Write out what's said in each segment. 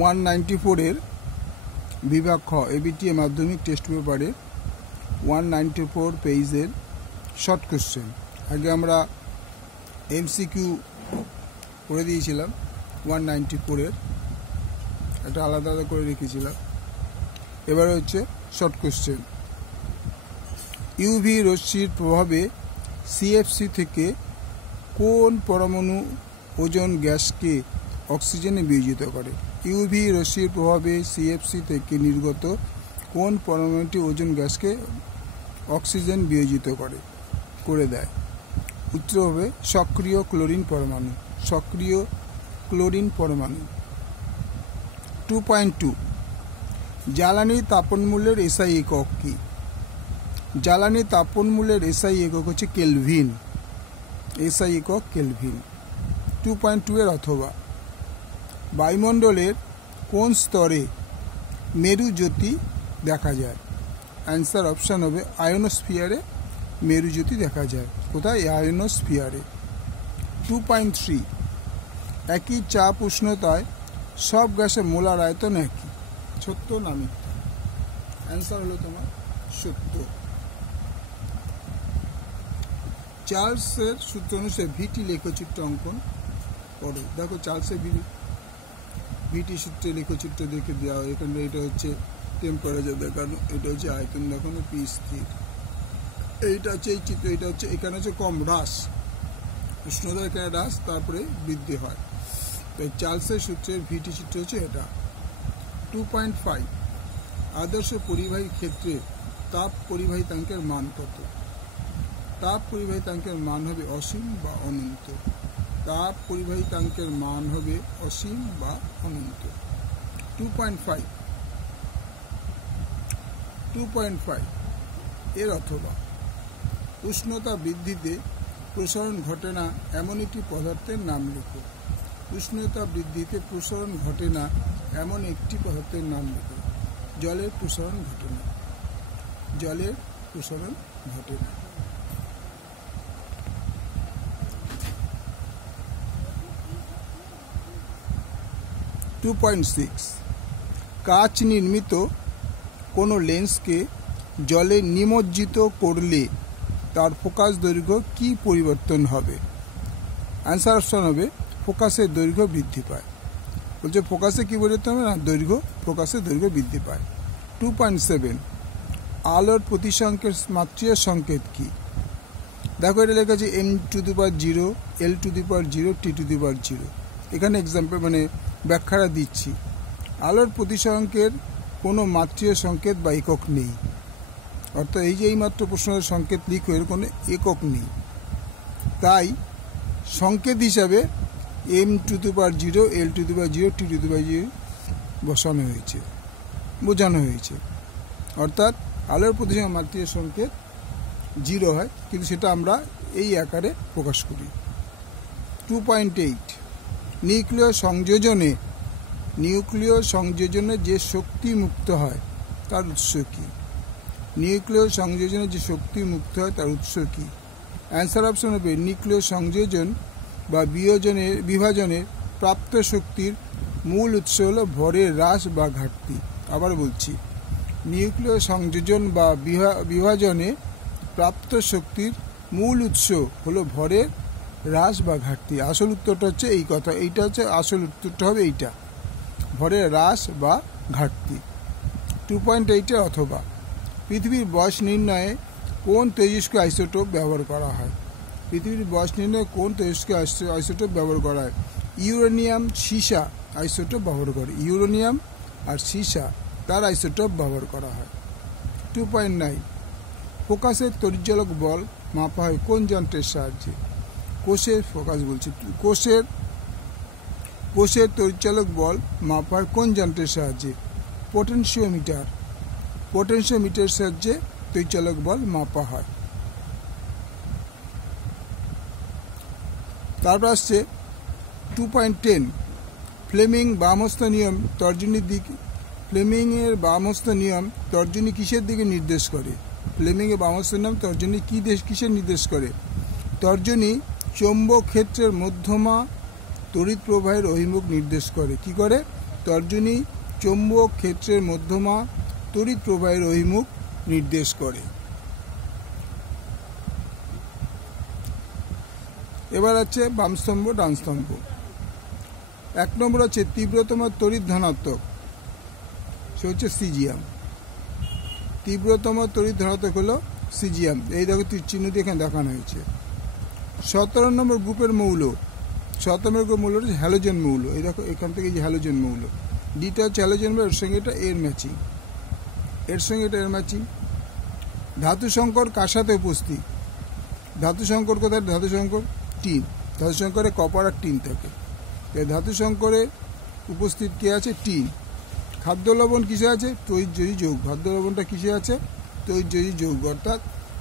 194 বিভাগ খ এবিটিএ মাধ্যমিক টেস্ট পেপারে 194 পেজের শর্ট কোশ্চেন। আগে আমরা এমসিকিউ করে দিয়েছিলাম 194 এটা আলাদা আলাদা করে রেখেছিলাম। এবারে হচ্ছে শর্ট কোশ্চেন। ইউভি রশ্মির প্রভাবে সিএফসি থেকে কোন পরমাণু ওজোন গ্যাসকে অক্সিজেনে বিয়োজিত করে? ইউভি রশ্মির প্রভাবে সিএফসি থেকে নির্গত কোন পরমাণুটি ওজোন গ্যাসকে অক্সিজেন বিয়োজিত করে দেয়? উত্তর হবে সক্রিয় ক্লোরিন পরমাণু। সক্রিয় ক্লোরিন পরমাণু। 2.2 জ্বালানি তাপনমূল্যের এসআই একক কি? জ্বালানি তাপনমূল্যের এসআই একক হচ্ছে কেলভিন। এসআই একক কেলভিন। 2.2 এর অথবা বায়ুমণ্ডলের কোন স্তরে মেরু জ্যোতি দেখা যায়? অ্যান্সার অপশান হবে আয়োনোস্ফিয়ারে মেরু জ্যোতি দেখা যায়। কোথায়? আয়োনোস্ফিয়ারে। 2.3 একই চাপ উষ্ণতায় সব গ্যাসের মোলার আয়তন একই। সত্য না মিথ্যা? অ্যান্সার হলো তোমার সত্য। চার্লসের সূত্র অনুসারে ভিটি লেখচিত্র অঙ্কন করো। দেখো চার্লসের ভিটি সূত্রে লেখচিত্র দেখে দেওয়া হয়। এখানে এটা হচ্ছে টেম্পারেচার দেখানো, এটা হচ্ছে আয়তন দেখানো, পি স্থির। এইটা হচ্ছে এই চিত্র, এটা হচ্ছে এখানে হচ্ছে কম হ্রাস, উষ্ণতা এখানে হ্রাস, তারপরে বৃদ্ধি হয়। তাই চার্লসের সূত্রের ভিটি চিত্র হচ্ছে এটা। 2.5 আদর্শ পরিবাহী ক্ষেত্রে তাপ পরিবাহিতাঙ্কের মান কত? তাপ পরিবাহিতাঙ্কের মান হবে অসীম বা অনন্ত। তাপ পরিবাহিতাঙ্কের মান হবে অসীম বা অনন্ত। 2.5 এর অথবা উষ্ণতা বৃদ্ধিতে প্রসারণ ঘটে না এমন একটি পদার্থের নাম লেখো। উষ্ণতা বৃদ্ধিতে প্রসারণ ঘটে না এমন একটি পদার্থের নাম লেখো। জলের প্রসারণ ঘটে না। জলের প্রসারণ ঘটে না। 2.6 কাঁচ নির্মিত কোনো লেন্সকে জলে নিমজ্জিত করলে তার ফোকাস দৈর্ঘ্য কি পরিবর্তন হবে? অ্যান্সার অপশন হবে ফোকাসের দৈর্ঘ্য বৃদ্ধি পায়। বলছে ফোকাসে কি পরিবর্তন হবে? না দৈর্ঘ্য, ফোকাসের দৈর্ঘ্য বৃদ্ধি পায়। 2.7 আলোর প্রতিসংকেত মাত্রিয় সংকেত কি? দেখো এটা লেখা আছে m⁻0 l⁻0 t⁻0। এখানে এক্সাম্পল মানে ব্যাখ্যাটা দিচ্ছি। আলোর প্রতিসংকের কোনো মাত্রিয় সংকেত বা একক নেই। অর্থাৎ এই যে এইমাত্র প্রশ্নের সংকেত লিখো এর কোনো একক নেই। তাই সংকেত হিসাবে m⁻0 l⁻0 t⁻0 বসানো হয়েছে, বোঝানো হয়েছে। অর্থাৎ আলোর প্রতিসংকেত মাত্রিয় সংকেত 0 হয়, কিন্তু সেটা আমরা এই আকারে প্রকাশ করি। 2.8 নিউক্লিয় সংযোজনে যে শক্তি মুক্ত হয় তার উৎস কি? নিউক্লিয় সংযোজনে যে শক্তি মুক্ত হয় তার উৎস কি? অ্যান্সার অপশন হবে নিউক্লিয় সংযোজন বা বিভাজনের প্রাপ্ত শক্তির মূল উৎস হলো ভরের হ্রাস বা ঘাটতি। আবার বলছি, নিউক্লিয় সংযোজন বা বিভাজনে প্রাপ্ত শক্তির মূল উৎস হলো ভরের হ্রাস বা ঘাটতি। আসল উত্তরটা হচ্ছে এই কথা, এইটা হচ্ছে আসল উত্তরটা হবে এইটা, ভরের হ্রাস বা ঘাটতি। 2.8 অথবা পৃথিবীর বয়স নির্ণয়ে কোন তেজস্ক্রিয় আইসোটোপ ব্যবহার করা হয়? পৃথিবীর বয়স নির্ণয়ে কোন তেজস্ক্রিয় আইসোটোপ ব্যবহার করা হয়? ইউরেনিয়াম সীসা আইসোটোপ ব্যবহার করে। ইউরেনিয়াম আর সীসা তার আইসোটোপ ব্যবহার করা হয়। 2.9 ফোকাসের তড়িৎচালক বল মাপা হয় কোন যন্ত্রের সাহায্যে? কোষের তড়িৎচালক বল মাপা হয় কোন যন্ত্রের সাহায্যে? পোটেনশিওমিটার সাহায্যে তড়িৎচালক বল মাপা হয়। তারপর আসছে 2.10 ফ্লেমিং বামহস্ত নিয়ম ফ্লেমিংয়ের বামহস্ত নিয়ম তর্জনী কিসের দিকে নির্দেশ করে? ফ্লেমিংয়ের বামহস্ত নিয়ম তর্জনী কিসের নির্দেশ করে? তর্জনী চৌম্বক ক্ষেত্রের মধ্যমা তড়িৎ প্রবাহের অভিমুখ নির্দেশ করে। কি করে? তর্জনী চৌম্বক ক্ষেত্রের মধ্যমা তড়িৎ প্রবাহের অভিমুখ নির্দেশ করে। এবার আছে বাম স্তম্ভ ডান স্তম্ভ। 1 নম্বর হচ্ছে তীব্রতম তড়িৎ ধনাত্মক, সে হচ্ছে সিজিএম। তীব্রতম তড়িৎ ধনাত্মক হলো সিজিএম, এই দেখো তীর চিহ্ন দিয়ে এখানে দেখানো হয়েছে। 17 নম্বর গ্রুপের মৌল, 17 নম্বর গ্রুপের মৌল হচ্ছে হ্যালোজেন মৌল। এই দেখো এখান থেকে যে হ্যালোজেন মৌল, ডিটা হচ্ছে হ্যালোজেন মৌল, এর সঙ্গে এটা এর ম্যাচিং, এর সঙ্গে এটা এর ম্যাচিং। ধাতু সংকর কার সাথে উপস্থিত? ধাতু সংকর কোথায়? ধাতু সংকর টিন, ধাতু সংকরে কপার আর টিন থাকে। এই ধাতু সংকরে উপস্থিত কে আছে? টিন। খাদ্য লবণ কিসে আছে? তৈজয়ী যৌগ। খাদ্য লবণটা কিসে আছে? তৈজয়ী যৌগ। অর্থাৎ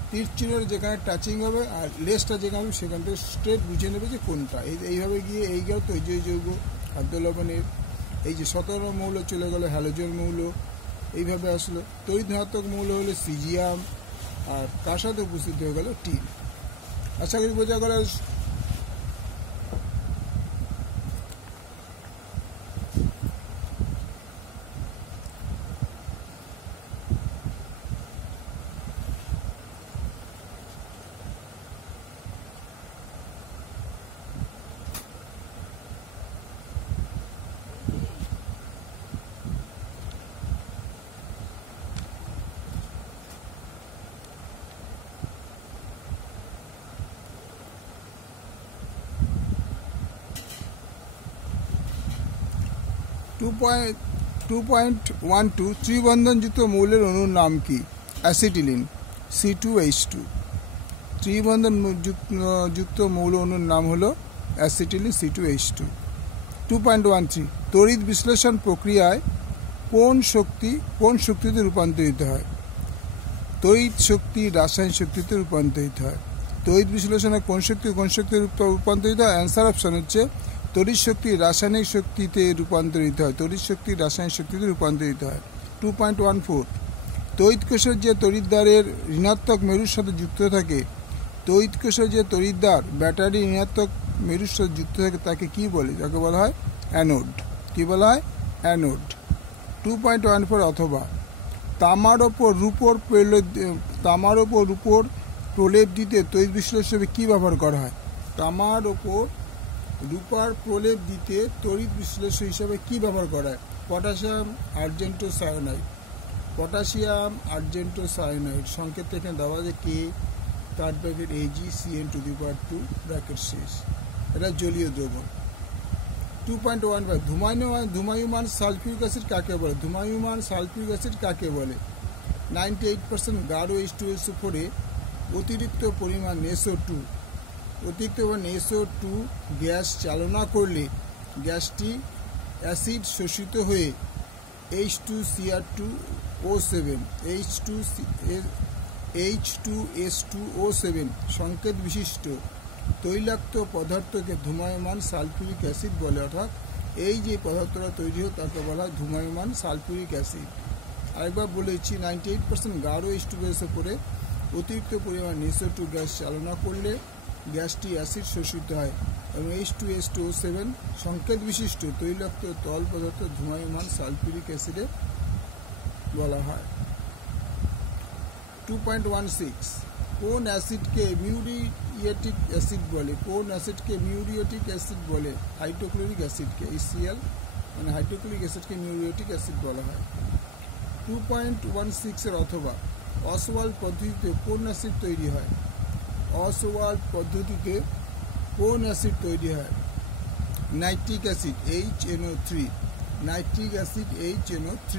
তীর চিহ্নের যেখানে টাচিং হবে আর লেসটা যেখানে হবে সেখান থেকে স্ট্রেট বুঝে নেবে যে কোনটা। এইভাবে গিয়ে এই গেল তৈজয়ী যৌগ খাদ্য লবণের। এই যে 17 মৌল চলে গেল হ্যালোজেন মৌল, এইভাবে আসলো। তড়িৎ ধনাত্মক মৌল হলো সিজিয়াম, আর কার সাথে উপস্থিত হয়ে গেল? টিন। আশা করি বোঝা গেল। 2.12 ত্রিবন্ধনযুক্ত মৌলের অণুর নাম কি? Acetylene, C2H2। ত্রিবন্ধন যুক্ত মৌল অণুর নাম হলো অ্যাসিটিলিন, C2H2। 2.13 তড়িৎ বিশ্লেষণ প্রক্রিয়ায় কোন শক্তিতে রূপান্তরিত হয়? তড়িৎ শক্তি রাসায়নিক শক্তিতে রূপান্তরিত হয়। তড়িৎ বিশ্লেষণে কোন শক্তিতে রূপান্তরিত হয়? অ্যান্সার অপশন হচ্ছে তড়িৎ শক্তি রাসায়নিক শক্তিতে রূপান্তরিত হয়। তড়িৎ শক্তি রাসায়নিক শক্তিতে রূপান্তরিত হয়। 2.14 তড়িৎ কোষের যে তড়িৎদ্বারের ঋণাত্মক মেরুর সাথে যুক্ত থাকে, তড়িৎ কোষের যে তড়িৎদ্বার ব্যাটারি ঋণাত্মক মেরুর সাথে যুক্ত থাকে তাকে কি বলে? তাকে বলা হয় অ্যানোড। কি বলা হয়? অ্যানোড। 2.14 অথবা তামার ওপর রূপোর প্রলেপ দিতে তড়িৎ বিশ্লেষণে কি ব্যবহার করা হয়? তামার ওপর রূপার প্রলেপ দিতে তড়িৎ বিশ্লেষক হিসাবে কি ব্যবহার করা হয়? পটাশিয়াম আর্জেন্টোসায়ানাইড। পটাশিয়াম আর্জেন্টোসায়ানাইড সংকেত এখানে দেওয়া আছে কে, তার ব্র্যাকেট AgCN2 ব্র্যাকেট শেষ। এটা জলীয় দ্রবণ। 2.15 ধূমায়মান সালফিউরিক অ্যাসিড কাকে বলে? ধূমায়মান সালফিউরিক অ্যাসিড কাকে বলে? 98% গাঢ় H2SO4 অতিরিক্ত পরিমাণ SO2 গ্যাস চালনা করলে গ্যাসটি অ্যাসিড শোষিত হয়ে H2S2O7 সংকেত বিশিষ্ট তৈলাক্ত পদার্থকে ধূমায়মান সালফিউরিক অ্যাসিড বলে। অর্থাৎ এই যে পদার্থটা তৈরি হয় তাকে বলা হয় ধূমায়মান সালফিউরিক অ্যাসিড। আরেকবার বলেছি 98% গাঢ় H2SO4 অতিরিক্ত পরিমাণ SO2 গ্যাস চালনা করলে গ্যাসটি অ্যাসিড শোষিত হয় এবং H2S2O7 সংকেত বিশিষ্ট তৈলাক্ত তরল পদার্থ ধূমায়মান সালফিউরিক অ্যাসিডে বলা হয়। 2.16 কোন অ্যাসিডকে মিউরিয়েটিক অ্যাসিড বলে? কোন অ্যাসিডকে মিউরিয়েটিক অ্যাসিড বলে? হাইড্রোক্লোরিক অ্যাসিডকে, HCl মানে হাইড্রোক্লোরিক অ্যাসিডকে মিউরিয়েটিক অ্যাসিড বলা হয়। 2.16 অথবা অসওয়াল্ড পদ্ধতিতে কোন অ্যাসিড তৈরি হয়? অসওয়াল্ড পদ্ধতিতে কোন অ্যাসিড তৈরি হয়? Nitric acid HNO3। Nitric acid HNO3।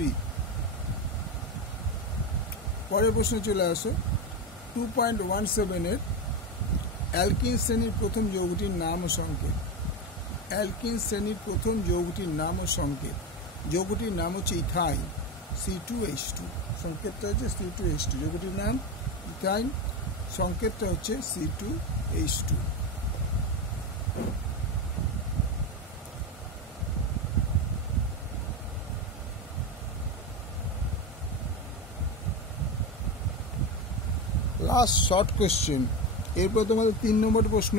পরের প্রশ্ন চলে আসো। 2.17 এর অ্যালকিন শ্রেণীর প্রথম যৌগটির নাম ও সংকেত। অ্যালকিন শ্রেণীর প্রথম যৌগটির নাম ও সংকেত। যৌগটির নাম হচ্ছে ইথাইন, C2H2। সংকেতটা হচ্ছে C2H2। যৌগটির নাম ইথাইন, সংকেতটা হচ্ছে C2H2। Last short question. এরপর তোমাদের 3 নম্বর প্রশ্ন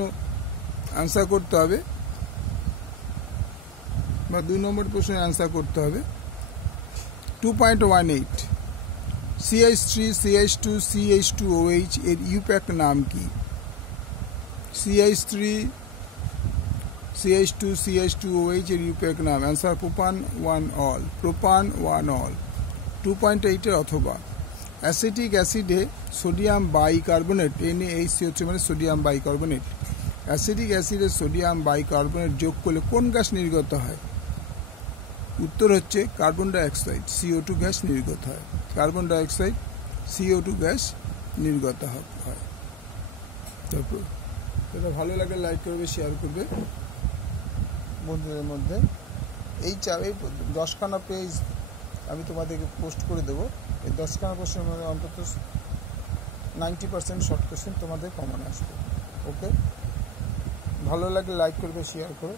আনসার করতে হবে। বা 2 নম্বর প্রশ্নের অ্যান্সার করতে হবে। 2.18 CH3 CH2 CH2OH এর ইউপ্যাক নাম কি? CH3 CH2 CH2OH এর ইউপ্যাক নাম answer propane 1 ol. Propane 1 ol. 2.8 অথবা অ্যাসিটিক অ্যাসিডে সোডিয়াম বাইকার্বনেট NaHC হচ্ছে মানে সোডিয়াম বাইকার্বনেট। অ্যাসিটিক অ্যাসিডে সোডিয়াম বাইকার্বনেট যোগ করলে কোন গ্যাস নির্গত হয়? উত্তর হচ্ছে কার্বন ডাইঅক্সাইড CO2 গ্যাস নির্গত হয়। কার্বন ডাইঅক্সাইড CO2 গ্যাস নির্গত হয়। তারপর এটা ভালো লাগলে লাইক করবে, শেয়ার করবে বন্ধুদের মধ্যে। এই 10খানা পেজ আমি তোমাদেরকে পোস্ট করে দেবো। এই 10খানা প্রশ্নের মধ্যে অন্তত 90% শর্ট কোশ্চেন তোমাদের কমন আসবে। ওকে, ভালো লাগলে লাইক করবে, শেয়ার করো।